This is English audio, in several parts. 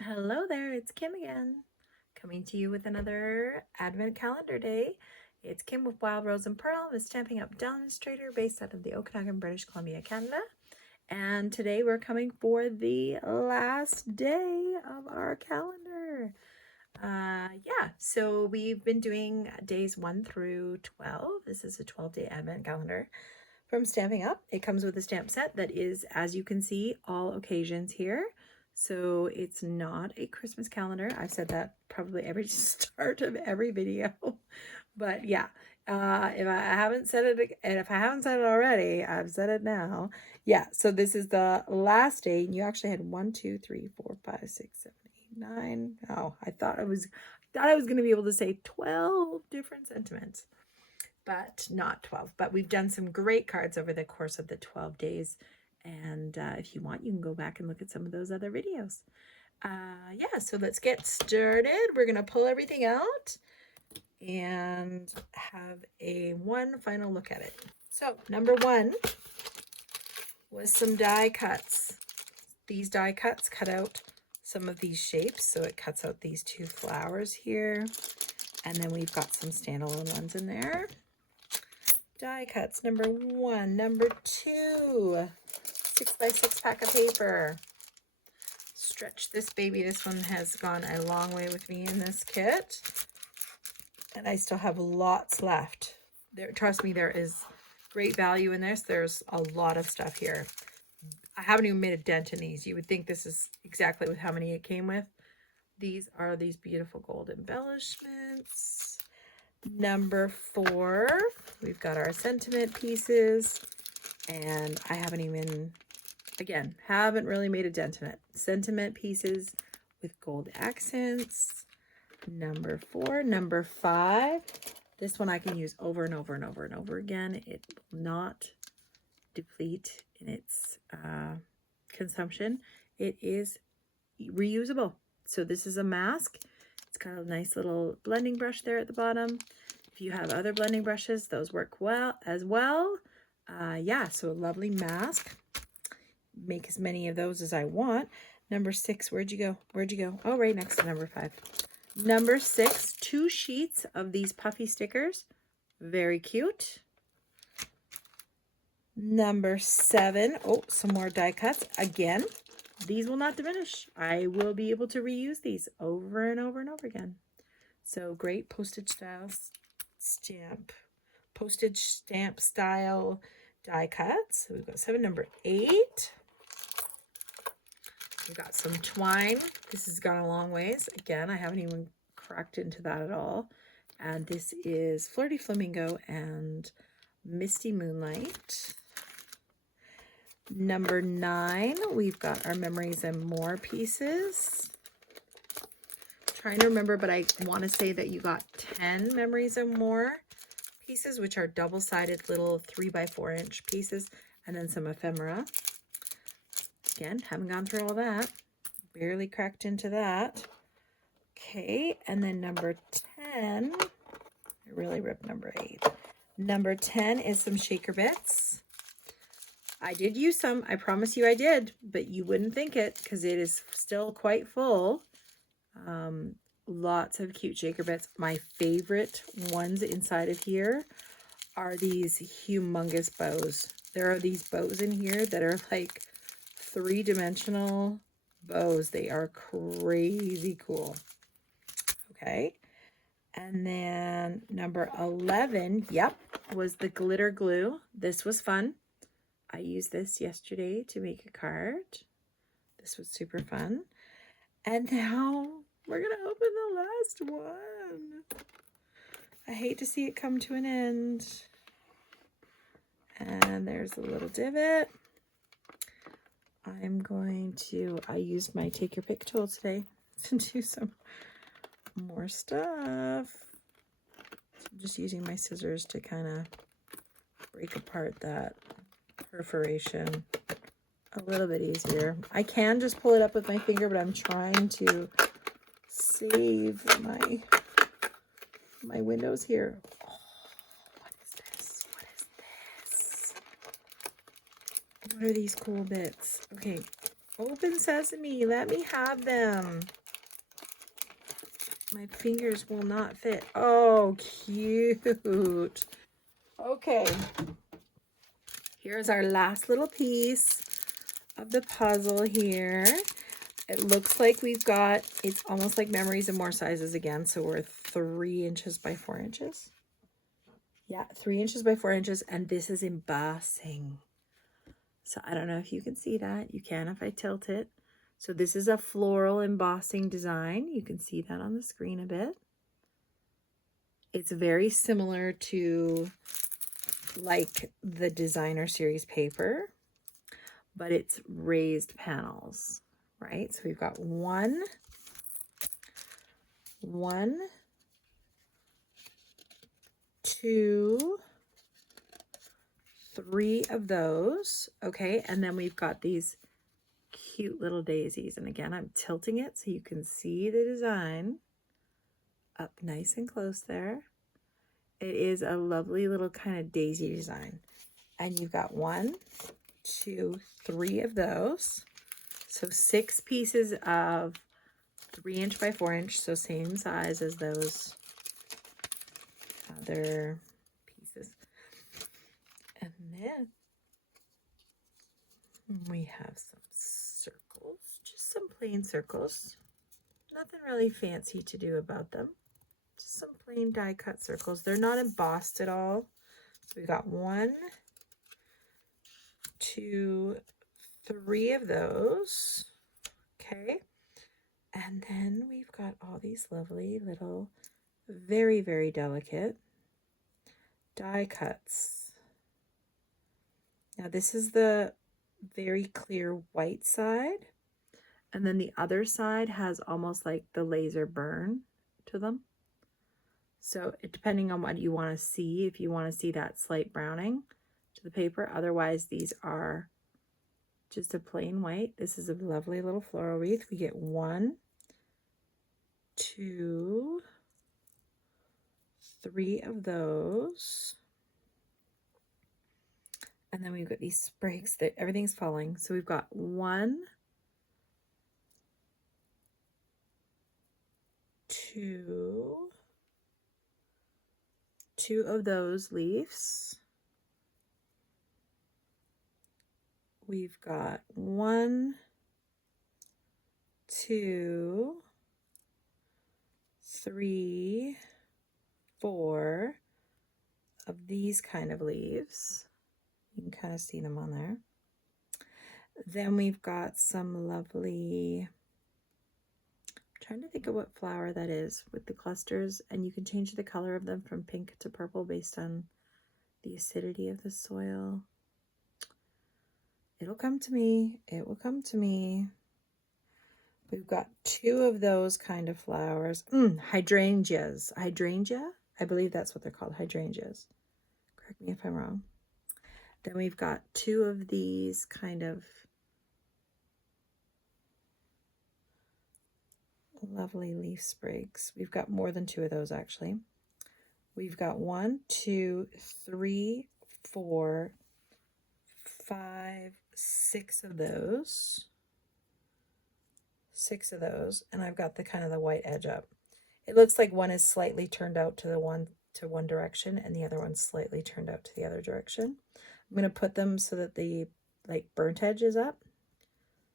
Hello there, it's Kim again, coming to you with another Advent Calendar Day. It's Kim with Wild Rose and Pearl, the Stampin' Up! Demonstrator based out of the Okanagan, British Columbia, Canada. And today we're coming for the last day of our calendar. So we've been doing days 1 through 12. This is a 12-day Advent calendar from Stampin' Up! It comes with a stamp set that is, as you can see, all occasions here. So it's not a Christmas calendar. I've said that probably every start of every video. But yeah, if I haven't said it, and if I haven't said it already, I've said it now. Yeah, so this is the last day, and you actually had 1, 2, 3, 4, 5, 6, 7, 8, 9. Oh, I thought I was going to be able to say 12 different sentiments, but not 12. But we've done some great cards over the course of the 12 days. And if you want, you can go back and look at some of those other videos. So let's get started. We're going to pull everything out and have one final look at it. So number 1 was some die cuts. These die cuts cut out some of these shapes. So it cuts out these 2 flowers here. And then we've got some standalone ones in there. Die cuts, number 1. Number 2, 6x6 pack of paper. Stretch this baby. This one has gone a long way with me in this kit. And I still have lots left. Trust me, there is great value in this. There's a lot of stuff here. I haven't even made a dent in these. You would think this is exactly with how many it came with. These are these beautiful gold embellishments. Number 4, we've got our sentiment pieces, and I haven't really made a dent in it. Sentiment pieces with gold accents. Number 4. Number 5, this one I can use over and over and over and over again. It will not deplete in its consumption. It is reusable. So this is a mask. It's got a nice little blending brush there at the bottom. If you have other blending brushes, those work well as well. So a lovely mask. Make as many of those as I want. Number 6, where'd you go? Where'd you go? Oh, right next to number 5. Number 6, 2 sheets of these puffy stickers. Very cute. Number 7, some more die cuts. Again, these will not diminish. I will be able to reuse these over and over and over again. So great postage stamp style die cuts. So we've got 7. Number 8, we've got some twine. This has gone a long ways. Again, I haven't even cracked into that at all. And this is Flirty Flamingo and Misty Moonlight. Number 9, we've got our Memories and More pieces. Trying to remember, but I want to say that you got 10 Memories and More pieces, which are double-sided little 3x4 inch pieces, and then some ephemera. Again, haven't gone through all that. Barely cracked into that. Okay, and then number 10, I really ripped number 8. Number 10 is some shaker bits. I did use some, I promise you I did, but you wouldn't think it because it is still quite full. Lots of cute shaker bits. My favorite ones inside of here are these humongous bows. There are these bows in here that are like 3-dimensional bows. They are crazy cool. Okay. And then number 11, was the glitter glue. This was fun. I used this yesterday to make a card. This was super fun. And now we're going to open the last one. I hate to see it come to an end. And there's a little divot. I used my take your pick tool today to do some more stuff. So I'm just using my scissors to kind of break apart that perforation a little bit easier. I can just pull it up with my finger, but I'm trying to save my windows here. Oh, what is this? What is this? What are these cool bits? Okay, Open sesame, let me have them. My fingers will not fit. Oh, cute. Okay. Here's our last little piece of the puzzle here. It looks like we've got, it's almost like Memories of More sizes again. So we're 3 inches by 4 inches. Yeah, 3 inches by 4 inches. And this is embossing. So I don't know if you can see that. You can if I tilt it. So this is a floral embossing design. You can see that on the screen a bit. It's very similar to like the Designer Series paper, but it's raised panels, right? So we've got one, 2, 3 of those, okay? And then we've got these cute little daisies. And again, I'm tilting it so you can see the design up nice and close there. It is a lovely little kind of daisy design. And you've got 1, 2, 3 of those. So 6 pieces of 3 inch by 4 inch, so same size as those other pieces. And then we have some circles, just some plain circles. Nothing really fancy to do about them. Just some plain die cut circles. They're not embossed at all. So we got 1, 2, 3 of those. Okay. And then we've got all these lovely little, very, very delicate die cuts. Now this is the very clear white side. And then the other side has almost like the laser burn to them. So depending on what you want to see, if you want to see that slight browning to the paper, otherwise these are just a plain white. This is a lovely little floral wreath. We get 1, 2, 3 of those. And then we've got these sprigs that everything's falling. So we've got 1, 2 of those leaves. We've got 1, 2, 3, 4 of these kind of leaves. You can kind of see them on there. Then we've got some lovely, I'm trying to think of what flower that is with the clusters, and you can change the color of them from pink to purple based on the acidity of the soil. It'll come to me. It will come to me. We've got 2 of those kind of flowers. Hydrangeas. Hydrangea? I believe that's what they're called, hydrangeas. Correct me if I'm wrong. Then we've got 2 of these kind of lovely leaf sprigs. We've got more than 2 of those actually. We've got 1, 2, 3, 4, 5, 6 of those. 6 of those, and I've got the kind of the white edge up. It looks like one is slightly turned out to one direction and the other one's slightly turned out to the other direction. I'm going to put them so that the like burnt edge is up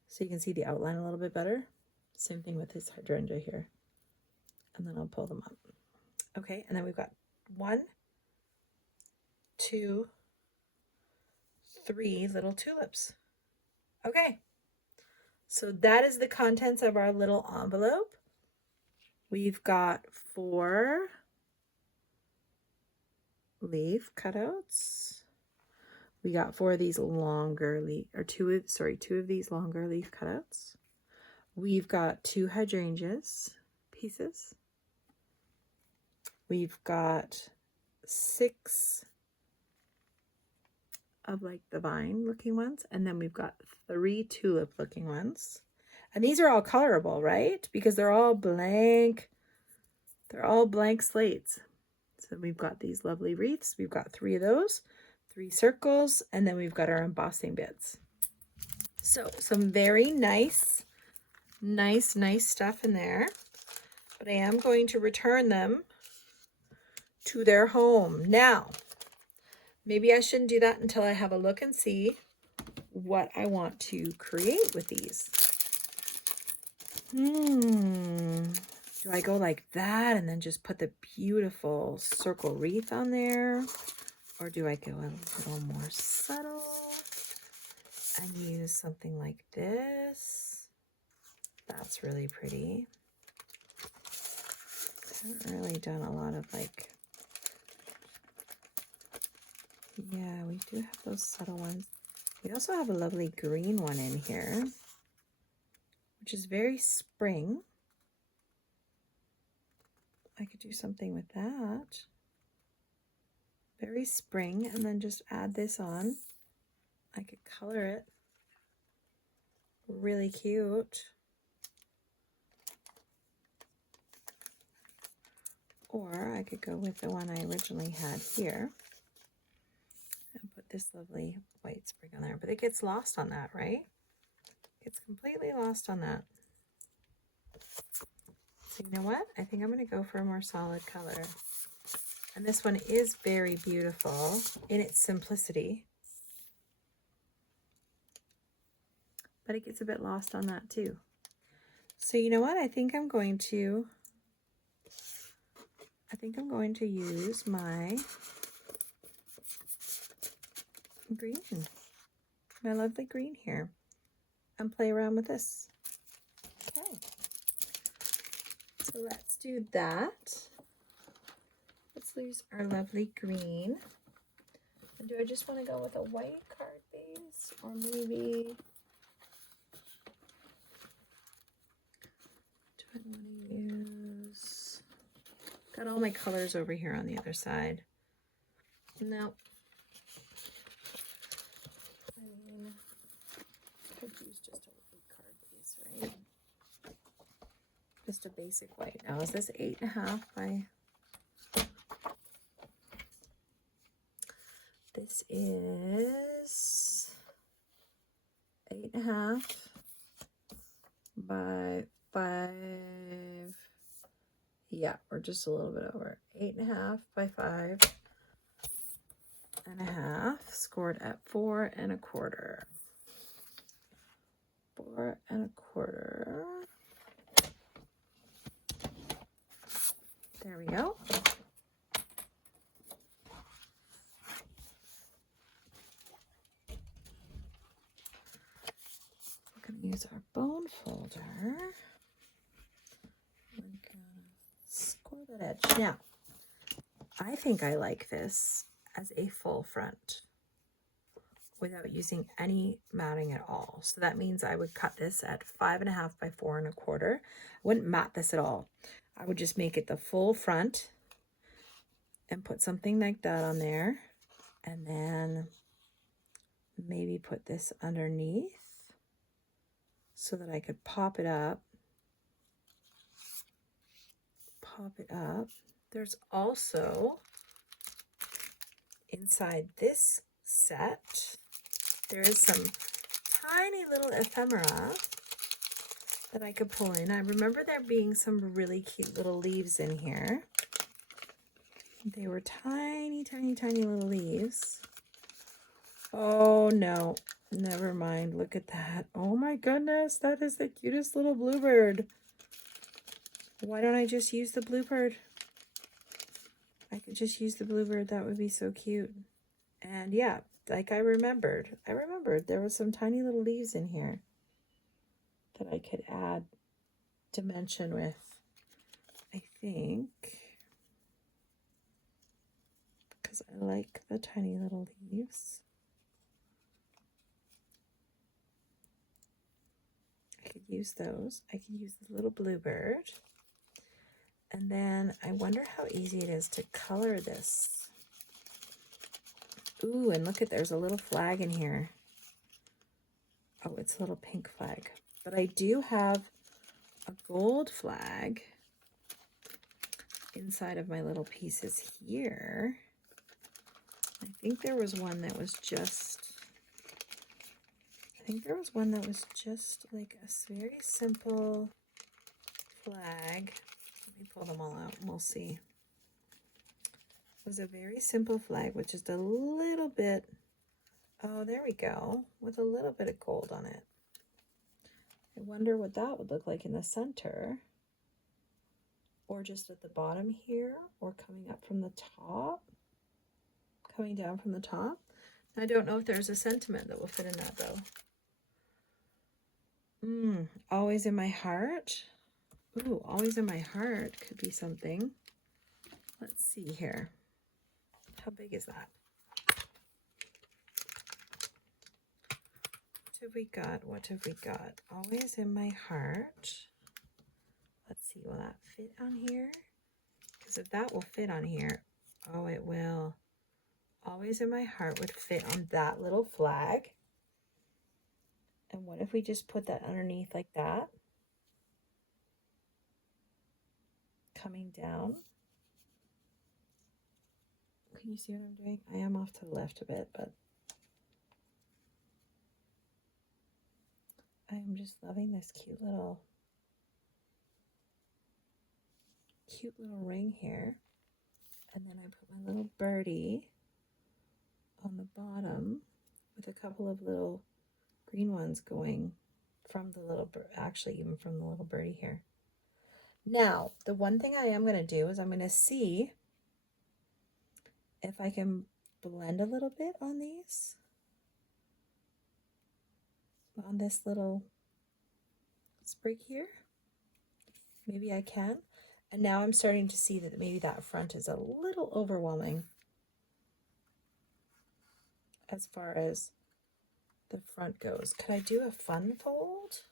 so you can see the outline a little bit better. Same thing with this hydrangea here. And then I'll pull them up. Okay, and then we've got 1, 2, 3 little tulips. Okay, so that is the contents of our little envelope. We've got 4 leaf cutouts. We got 4 of these longer leaf, or 2 of these longer leaf cutouts. We've got 2 hydrangeas pieces. We've got 6 of like the vine looking ones, and then we've got 3 tulip looking ones. And these are all colorable, right? Because they're all blank. They're all blank slates. So we've got these lovely wreaths. We've got 3 of those, 3 circles, and then we've got our embossing bits. So some very nice stuff in there, but I am going to return them to their home. Now, maybe I shouldn't do that until I have a look and see what I want to create with these. Do I go like that and then just put the beautiful circle wreath on there? Or do I go a little more subtle and use something like this? That's really pretty. I haven't really done a lot of like, yeah, we do have those subtle ones. We also have a lovely green one in here, which is very spring. I could do something with that. Very spring, and then just add this on. I could color it really cute. Or I could go with the one I originally had here and put this lovely white sprig on there. But it gets lost on that, right? It's completely lost on that. So you know what? I think I'm going to go for a more solid color. And this one is very beautiful in its simplicity. But it gets a bit lost on that too. So you know what? I think I'm going to use my green, my lovely green here, and play around with this. Okay. So let's do that. Let's use our lovely green. And do I just want to go with a white card base, or maybe do I want to use? Got all my colors over here on the other side. No. I mean, I could use just a white card base, right? Just a basic white. Now, is this 8.5 by? This is 8.5 by 5. Yeah, we're just a little bit over. 8.5 by 5.5, scored at 4 1/4. 4 1/4. There we go. We're going to use our bone folder. We're going to score that edge. Now, I think I like this as a full front without using any matting at all. So that means I would cut this at 5.5 by 4 1/4. I wouldn't mat this at all. I would just make it the full front and put something like that on there. And then maybe put this underneath so that I could pop it up. Pop it up. There's also inside this set, there is some tiny little ephemera that I could pull in. I remember there being some really cute little leaves in here. They were tiny, tiny, tiny little leaves. Oh no, never mind. Look at that. Oh my goodness, that is the cutest little bluebird. Why don't I just use the bluebird? I could just use the bluebird. That would be so cute. And yeah, like I remembered there was some tiny little leaves in here that I could add dimension with, I think, because I like the tiny little leaves. I could use those. I could use the little bluebird. And then I wonder how easy it is to color this. Ooh, and look at, there's a little flag in here. Oh, it's a little pink flag. But I do have a gold flag inside of my little pieces here. I think there was one that was just, I think there was one that was just like a very simple flag. Let me pull them all out and we'll see. It was a very simple flag with just a little bit, oh, there we go, with a little bit of gold on it. I wonder what that would look like in the center, or just at the bottom here, or coming up from the top, coming down from the top. I don't know if there's a sentiment that will fit in that though. Always in my heart. Ooh, always in my heart could be something. Let's see here. How big is that? What have we got? What have we got? Always in my heart. Let's see, will that fit on here? Because if that will fit on here, oh, it will. Always in my heart would fit on that little flag. And what if we just put that underneath like that? Coming down. Can you see what I'm doing? I am off to the left a bit, but I am just loving this cute little ring here. And then I put my little birdie on the bottom with a couple of little green ones going from the little bird, actually even from the little birdie here. Now, the one thing I am going to do is I'm going to see if I can blend a little bit on these, on this little sprig here. Maybe I can. And now I'm starting to see that maybe that front is a little overwhelming as far as the front goes. Could I do a fun fold?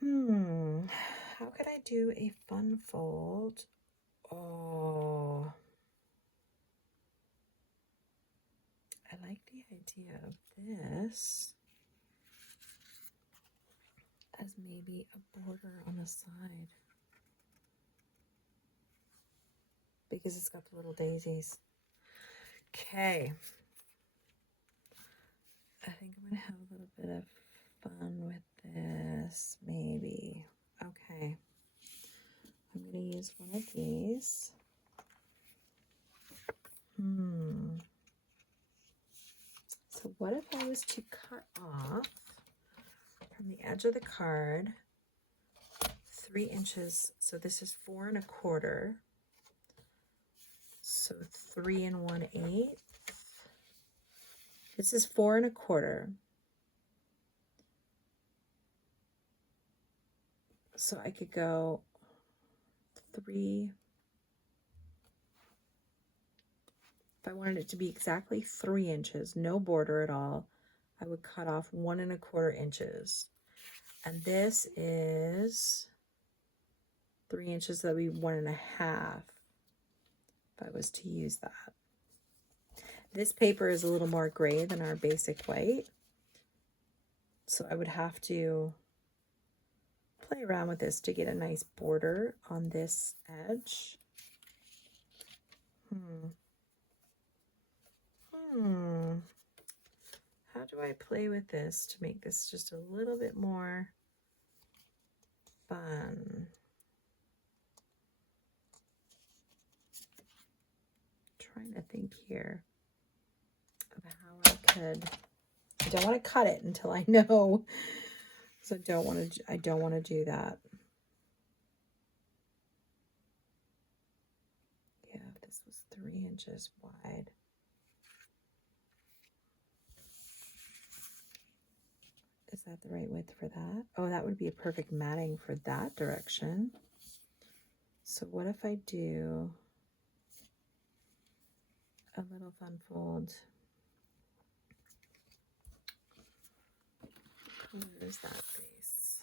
How could I do a fun fold? Oh, I like the idea of this as maybe a border on the side, because it's got the little daisies. Okay. I think I'm going to have a little bit of fun with this, maybe. Okay. I'm going to use one of these. So what if I was to cut off from the edge of the card 3 inches? So this is 4 1/4. So 3 1/8. This is 4 1/4. So I could go 3. If I wanted it to be exactly 3 inches, no border at all, I would cut off 1 1/4 inches. And this is 3 inches, that would be 1 1/2 if I was to use that. This paper is a little more gray than our basic white, so I would have to play around with this to get a nice border on this edge. How do I play with this to make this just a little bit more fun? Trying to think here of how I could. I don't want to cut it until I know, so I don't want to do that. Yeah, if this was 3 inches wide. Is that the right width for that? Oh, that would be a perfect matting for that direction. So what if I do a little fun fold? Where's that base?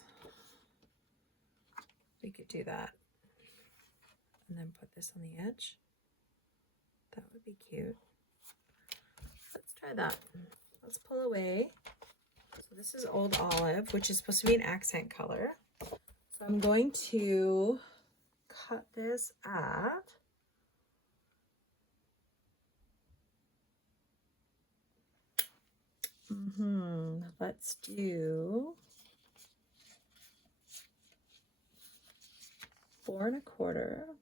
We could do that. And then put this on the edge. That would be cute. Let's try that. Let's pull away. So this is Old Olive, which is supposed to be an accent color. So I'm going to cut this at Let's do 4 1/4.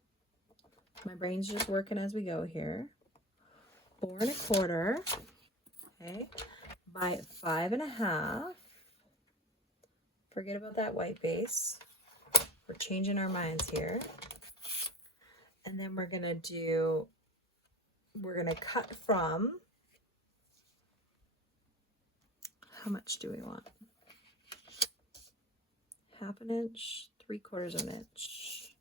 My brain's just working as we go here. 4 1/4, okay, by 5 1/2. Forget about that white base. We're changing our minds here. And then we're gonna cut from, how much do we want? 1/2 inch, 3/4 inch.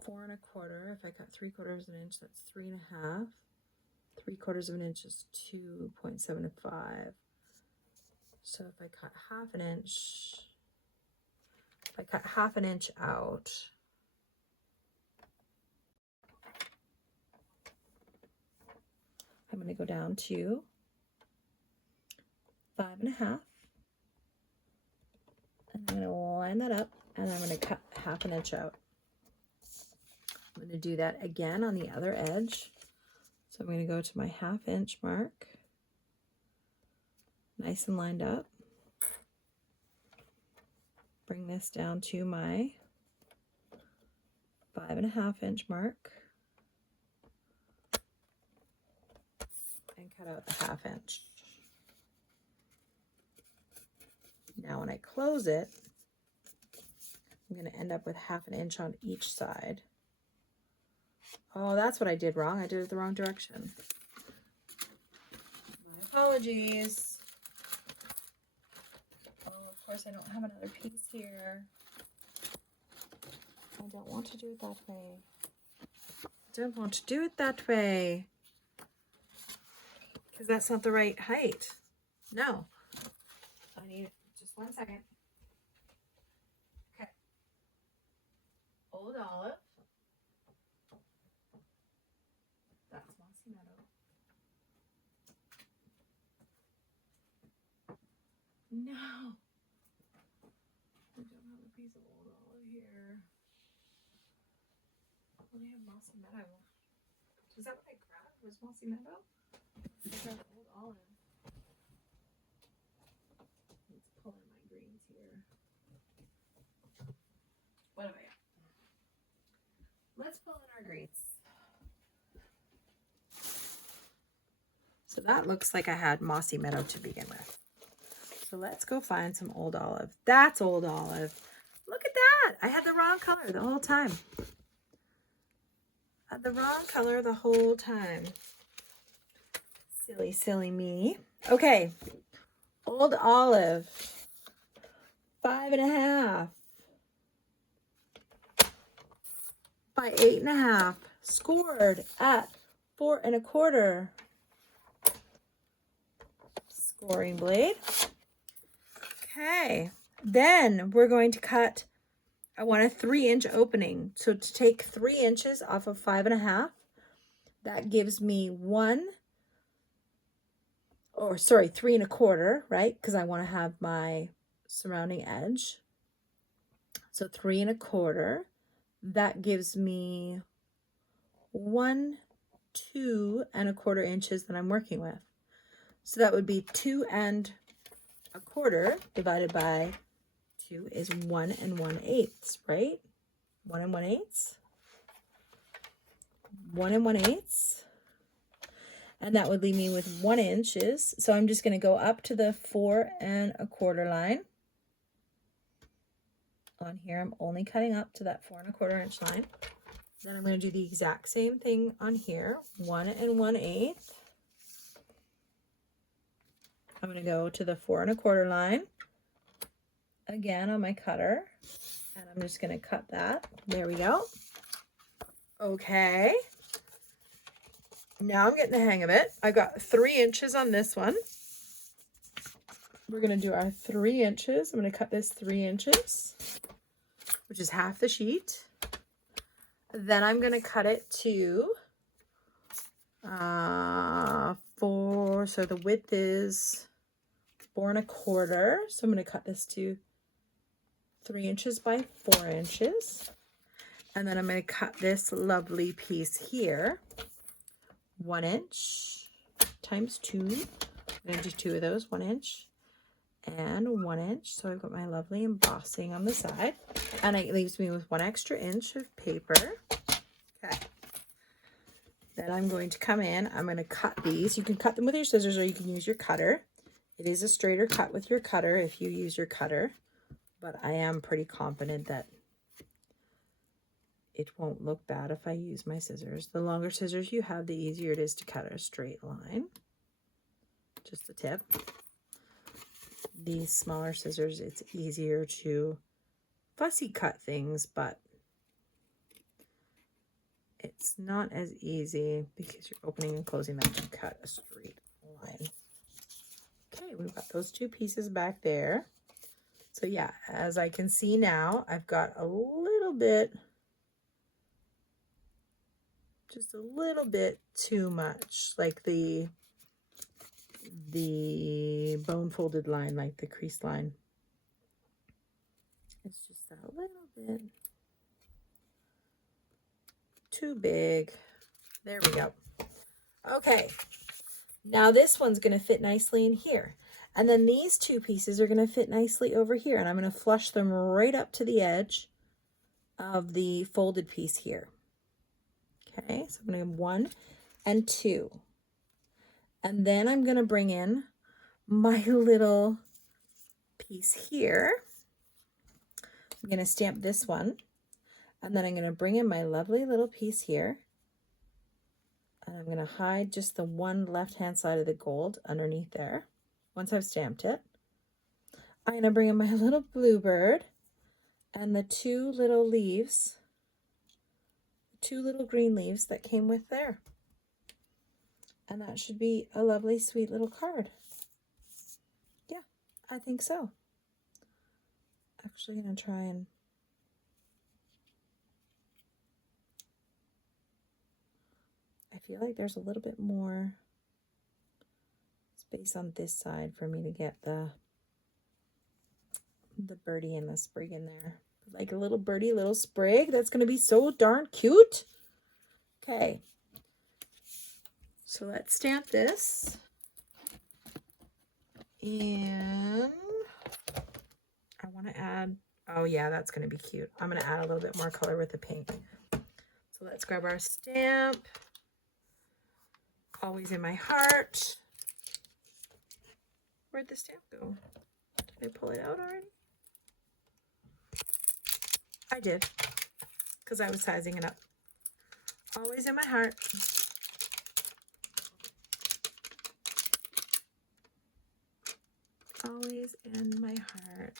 4 1/4. If I cut 3/4 inch, that's 3 1/2. 3/4 inch is 2.75. So if I cut 1/2 inch, if I cut 1/2 inch out, I'm going to go down to 5 1/2. And I'm going to line that up, and I'm going to cut 1/2 inch out. I'm going to do that again on the other edge. So I'm going to go to my 1/2 inch mark, nice and lined up. Bring this down to my 5 1/2 inch mark and cut out the 1/2 inch. Now when I close it, I'm going to end up with 1/2 inch on each side. Oh, that's what I did wrong. I did it the wrong direction. My apologies. Oh, of course I don't have another piece here. I don't want to do it that way. I don't want to do it that way. Because that's not the right height. No. I need just 1 second. Okay. Old olive. That's Mossy Meadow. No. I don't have a piece of old olive here. I only have Mossy Meadow. Is that what I grabbed? Was Mossy Meadow? I grabbed old olive. Let's pull in my greens here. What have I got? Let's pull in our greens. So that looks like I had Mossy Meadow to begin with. So let's go find some old olive. That's old olive. Look at that. I had the wrong color the whole time. I had the wrong color the whole time. Silly, silly me. Okay. Old olive. 5 1/2. By 8 1/2. Scored at 4 1/4. Scoring blade. Okay, then we're going to cut, I want a 3-inch opening. So to take 3 inches off of 5 1/2, that gives me 3 1/4, right? Because I want to have my surrounding edge. So 3 1/4, that gives me 2 1/4 inches that I'm working with. So that would be 2 1/4 divided by 2 is 1 1/8, right? 1 1/8. 1 1/8. And that would leave me with 1 inches. So I'm just going to go up to the 4 1/4 line. On here, I'm only cutting up to that 4 1/4 inch line. Then I'm going to do the exact same thing on here. 1 1/8. I'm going to go to the 4 1/4 line again on my cutter, and I'm just going to cut that. There we go. Okay. Now I'm getting the hang of it. I got 3 inches on this one. We're going to do our 3 inches. I'm going to cut this 3 inches, which is half the sheet. Then I'm going to cut it to 4. So the width is 4 1/4. So I'm going to cut this to 3 inches by 4 inches. And then I'm going to cut this lovely piece here. 1 inch times 2, I'm going to do 2 of those, 1 inch and 1 inch. So I've got my lovely embossing on the side, and it leaves me with 1 extra inch of paper. Okay. Then I'm going to come in, I'm going to cut these. You can cut them with your scissors or you can use your cutter. It is a straighter cut with your cutter if you use your cutter, but I am pretty confident that it won't look bad if I use my scissors. The longer scissors you have, the easier it is to cut a straight line. Just a tip. These smaller scissors, it's easier to fussy cut things, but it's not as easy because you're opening and closing them to cut a straight line. Okay, we've got those 2 pieces back there. So yeah, as I can see now, I've got a little bit, just a little bit too much, like the bone folded line, like the crease line. It's just a little bit too big. There we go. Okay, now this one's going to fit nicely in here. And then these 2 pieces are going to fit nicely over here. And I'm going to flush them right up to the edge of the folded piece here. Okay, so I'm going to have 1 and 2. And then I'm going to bring in my little piece here. I'm going to stamp this one. And then I'm going to bring in my lovely little piece here. And I'm going to hide just the one left-hand side of the gold underneath there. Once I've stamped it, I'm going to bring in my little bluebird and the 2 little leaves, 2 little green leaves that came with there. And that should be a lovely, sweet little card. Yeah, I think so. Actually going to try and I feel like there's a little bit more space on this side for me to get the birdie and the sprig in there. Like a little birdie, little sprig. That's going to be so darn cute. Okay. So let's stamp this. And I want to add, oh yeah, that's going to be cute. I'm going to add a little bit more color with the pink. So let's grab our stamp. Always in my heart. Where'd the stamp go? Did I pull it out already? I did, because I was sizing it up. Always in my heart. Always in my heart.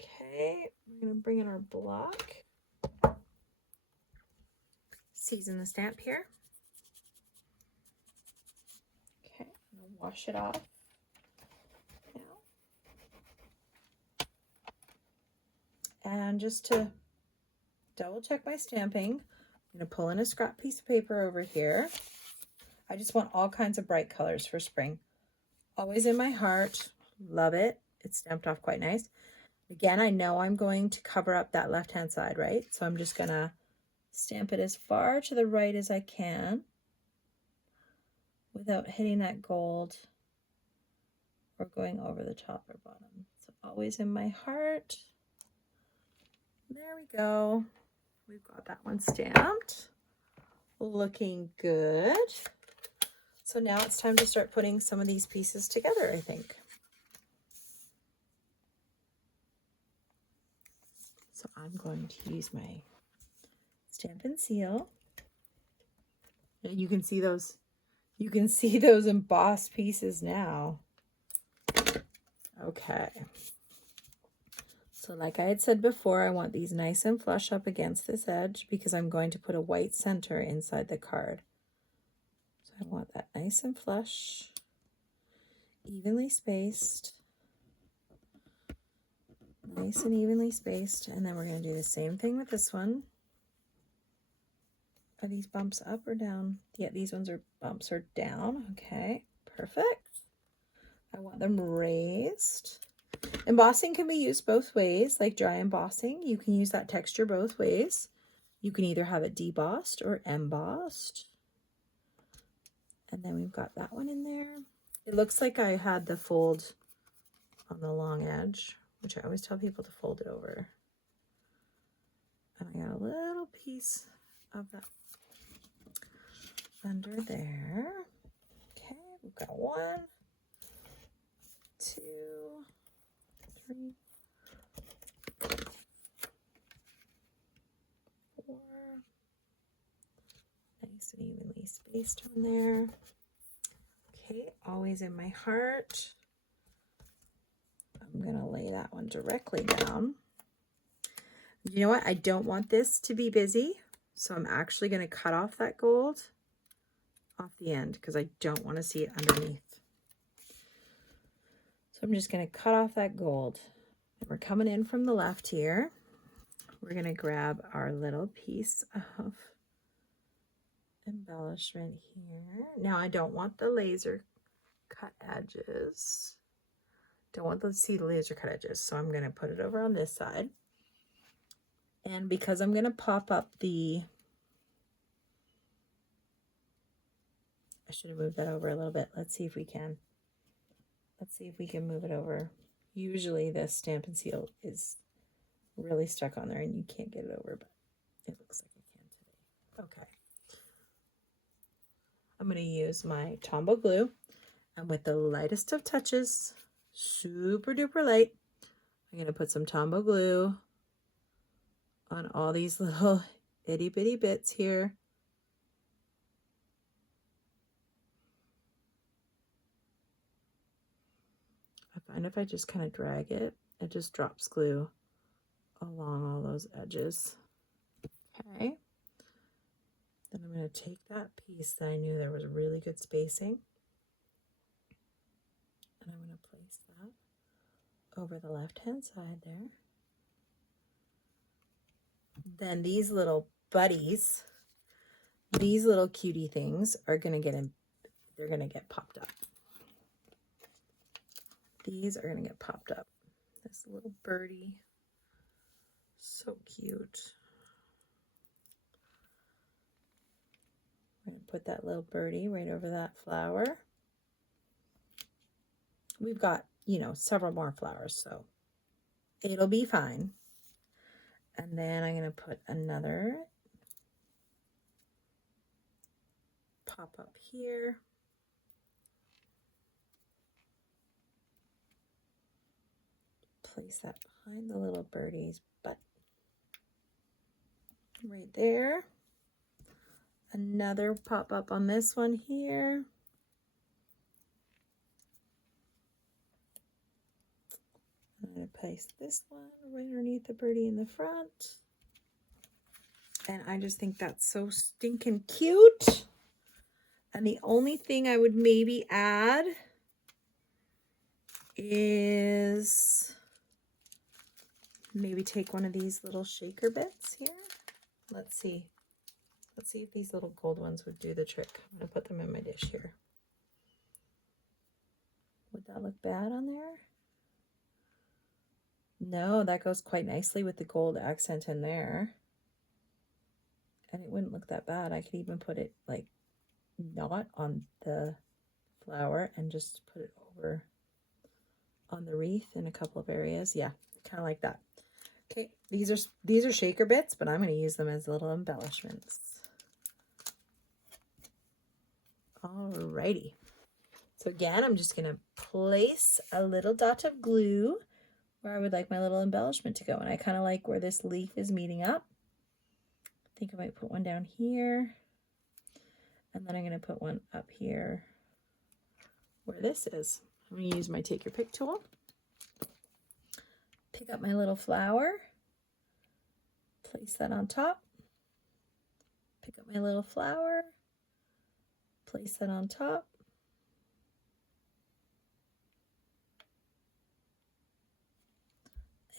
Okay, we're going to bring in our block. Season the stamp here. Okay, I'm going to wash it off now. And just to double check my stamping, I'm going to pull in a scrap piece of paper over here. I just want all kinds of bright colors for spring. Always in my heart. Love it. It's stamped off quite nice. Again, I know I'm going to cover up that left-hand side, right? So I'm just going to stamp it as far to the right as I can without hitting that gold or going over the top or bottom. So always in my heart. There we go. We've got that one stamped. Looking good. So now it's time to start putting some of these pieces together, I think. So I'm going to use my Stampin' Seal. And you can see those embossed pieces now. Okay. So like I had said before, I want these nice and flush up against this edge because I'm going to put a white center inside the card. So I want that nice and flush, evenly spaced. Nice and evenly spaced. And then we're going to do the same thing with this one. Are these bumps up or down? Yeah, these ones are bumps are down. Okay, perfect. I want them raised. Embossing can be used both ways, like dry embossing. You can use that texture both ways. You can either have it debossed or embossed. And then we've got that one in there. It looks like I had the fold on the long edge, which I always tell people to fold it over. And I got a little piece of that under there. Okay, we've got 1, 2, 3, 4. Nice and evenly spaced on there. Okay, always in my heart. I'm gonna lay that one directly down. You know what? I don't want this to be busy, so I'm actually gonna cut off that gold off the end because I don't want to see it underneath. So I'm just gonna cut off that gold. And we're coming in from the left here. We're gonna grab our little piece of embellishment here. Now I don't want the laser cut edges. Don't want to see the laser cut edges, so I'm going to put it over on this side. And because I'm going to pop up the, I should have moved that over a little bit. Let's see if we can. Let's see if we can move it over. Usually this Stampin' Seal is really stuck on there and you can't get it over, but it looks like I can today. Okay. I'm going to use my Tombow glue, and with the lightest of touches, super duper light, I'm going to put some Tombow glue on all these little itty bitty bits here. I find if I just kind of drag it, it just drops glue along all those edges. Okay. Then I'm going to take that piece that I knew there was really good spacing, and I'm going to place that over the left-hand side there. Then these little buddies, these little cutie things are going to get in, they're going to get popped up. These are going to get popped up. This little birdie, so cute. I'm going to put that little birdie right over that flower. We've got, you know, several more flowers, so it'll be fine. And then I'm going to put another pop up here. Place that behind the little birdie's butt. Right there. Another pop up on this one here. I'm going to place this one right underneath the birdie in the front. And I just think that's so stinking cute. And the only thing I would maybe add is maybe take one of these little shaker bits here. Let's see. Let's see if these little gold ones would do the trick. I'm going to put them in my dish here. Would that look bad on there? No, that goes quite nicely with the gold accent in there. And it wouldn't look that bad. I could even put it like not on the flower and just put it over on the wreath in a couple of areas. Yeah, kind of like that. Okay, these are shaker bits, but I'm going to use them as little embellishments. Alrighty. So again, I'm just going to place a little dot of glue where I would like my little embellishment to go. And I kind of like where this leaf is meeting up. I think I might put one down here. And then I'm going to put one up here where this is. I'm going to use my Take Your Pick tool. Pick up my little flower. Place that on top. Pick up my little flower. Place that on top.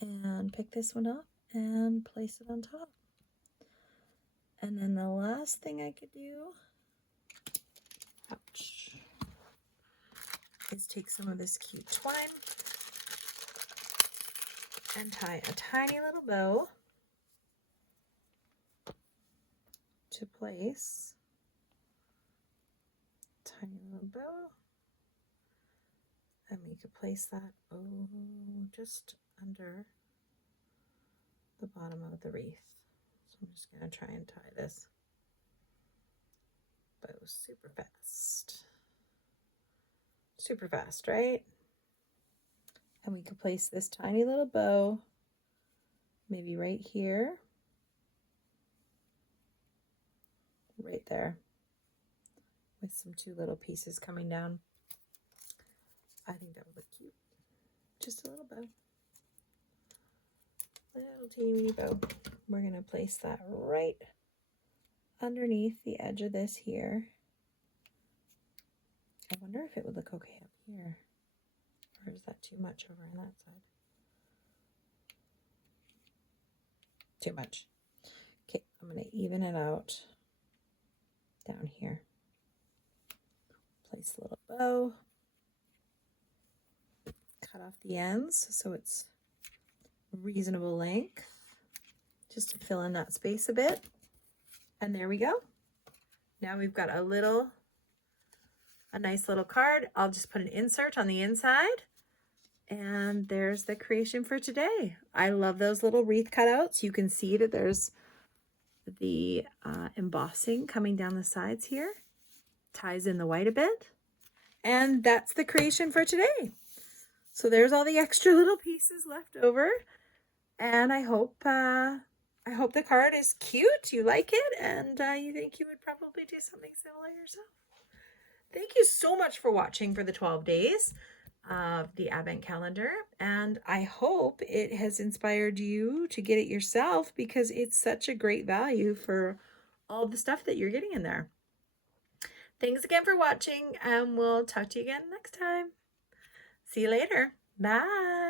And pick this one up and place it on top. And then the last thing I could do, ouch, is take some of this cute twine and tie a tiny little bow to place. Tiny little bow. And we could place that just under the bottom of the wreath. So I'm just going to try and tie this bow super fast. Super fast, right? And we could place this tiny little bow maybe right here, right there, with some two little pieces coming down. I think that would look cute. Just a little bow. Little teeny bow. We're going to place that right underneath the edge of this here. I wonder if it would look okay up here. Or is that too much over on that side? Too much. Okay, I'm going to even it out down here. Place a little bow. Cut off the ends so it's reasonable length, just to fill in that space a bit. And there we go. Now we've got a nice little card. I'll just put an insert on the inside. And there's the creation for today. I love those little wreath cutouts. You can see that there's the embossing coming down the sides here. Ties in the white a bit. And that's the creation for today. So there's all the extra little pieces left over. And I hope the card is cute, you like it, and you think you would probably do something similar yourself. Thank you so much for watching for the 12 days of the Advent calendar, and I hope it has inspired you to get it yourself because it's such a great value for all the stuff that you're getting in there. Thanks again for watching, and we'll talk to you again next time. See you later. Bye.